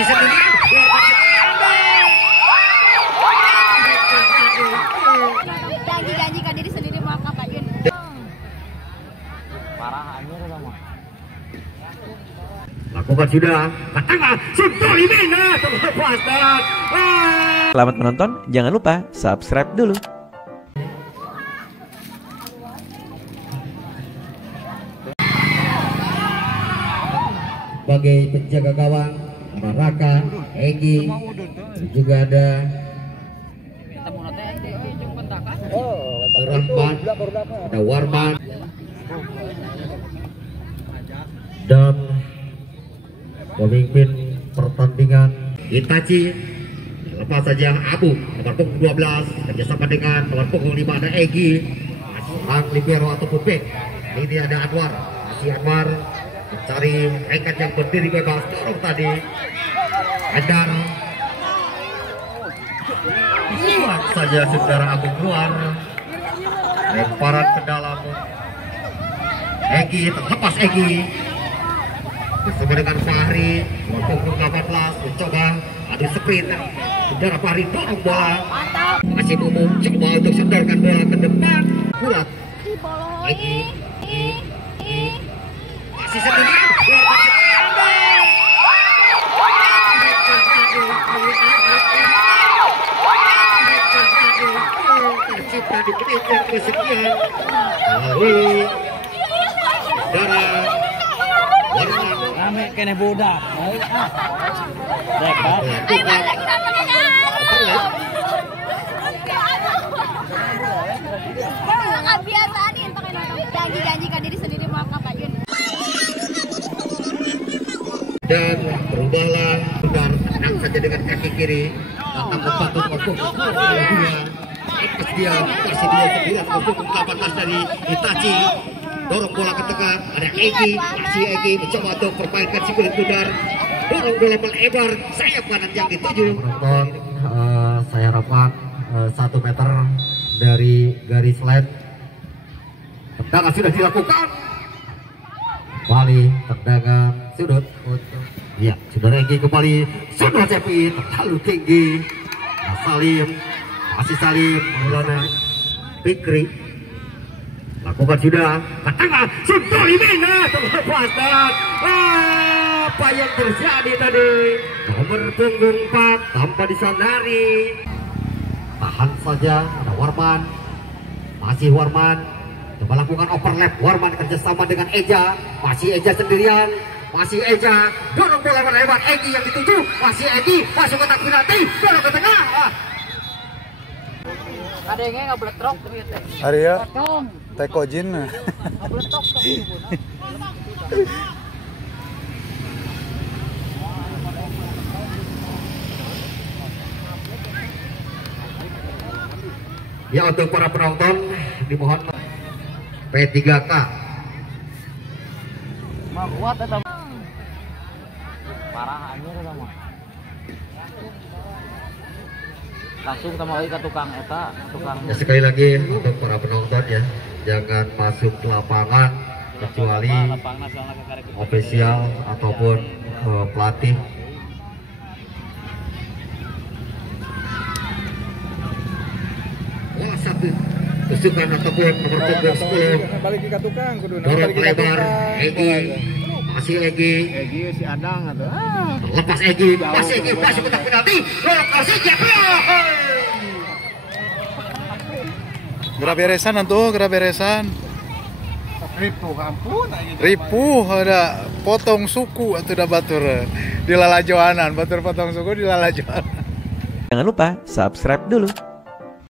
masih sendirian. Janji-janjikan diri sendiri maka Pak Yun. Parah aja sama. Lakukan sudah. Katakan sudah Imena terlepas dan. Selamat menonton, jangan lupa subscribe dulu. Sebagai penjaga gawang ada Raka, Egi, juga ada Rahman, ada Warman, dan pemimpin pertandingan Itachi. Lepas saja Abu nomor punggung 12 kerjasama dengan nomor punggung 5 ada Egi, seorang libero ataupun back. Ini ada Anwar, masih Anwar mencari rekan yang berdiri bebas. Dorong tadi Endar, buat saja saudara Abu keluar, lemparan ke dalam. Egi terlepas, Egi bersama dengan Fahri nomor punggung 18 mencoba adu sprint. Saudara Fahri dorong bola, masih Mumu coba untuk sendorkan bola ke depan. Kuat Egi masih sendirian. Tercipta di menit yang kesekian. Lalu saudara Warman Rame kene budak. Dek, Kebiasaan janji-janjikan diri sendiri maka Pak Yun. Dan berubahlah benar, tenang saja dengan kaki kiri. Datang membantu Opung dia. Atas dia, masih dia sendirian. Opung 18 dari Itachi. Dorong bola ke tengah, ada Egi, masih Egi mencoba untuk permainkan si kulit pudar. Dorong bola melebar, sayap kanan yang dituju. Penonton, saya harapkan 1 meter dari garis line. Tendangan sudah dilakukan. Kembali tendangan sudut. Ya, sudah Egi kembali. Sudah Cepi terlalu tinggi. Salim, masih Salim, Maulana Fikri. Lakukan sudah. Katakan sudah Imena terlepas dan apa yang terjadi tadi? Nomor punggung 4 tanpa disadari. Tahan saja, ada Warman, masih Warman. Coba lakukan overlap. Warman kerjasama dengan Eja, masih Eja sendirian, masih Eja. Dorong bola melebar, Egi yang dituju, masih Egi masuk kotak penalti, dorong ke tengah. ada yang nggak beletrok tapi teh. Arya tekojin. Nggak beletrok tapi. Ya, untuk para penonton dimohon P3K. Mau kuat atau parah aja sama. Langsung sama lagi ke tukang eta, tukang. Ya, sekali lagi untuk para penonton ya, jangan masuk ke lapangan kecuali ofisial ataupun pelatih. Bola satu tusukan ataupun nomor punggung 10. Balik ke tukang kudu. Dorong lebar Egi, masih Egi. Egi si Adang atuh. Lepas Egi, masih Egi masuk kotak penalti. Dorong Persija. Gerak beresan atuh, gerak beresan. Ripuh ampun Ripuh ada potong suku atuh da batur. Di lalajoanan, batur potong suku di lalajoanan. Jangan lupa subscribe dulu.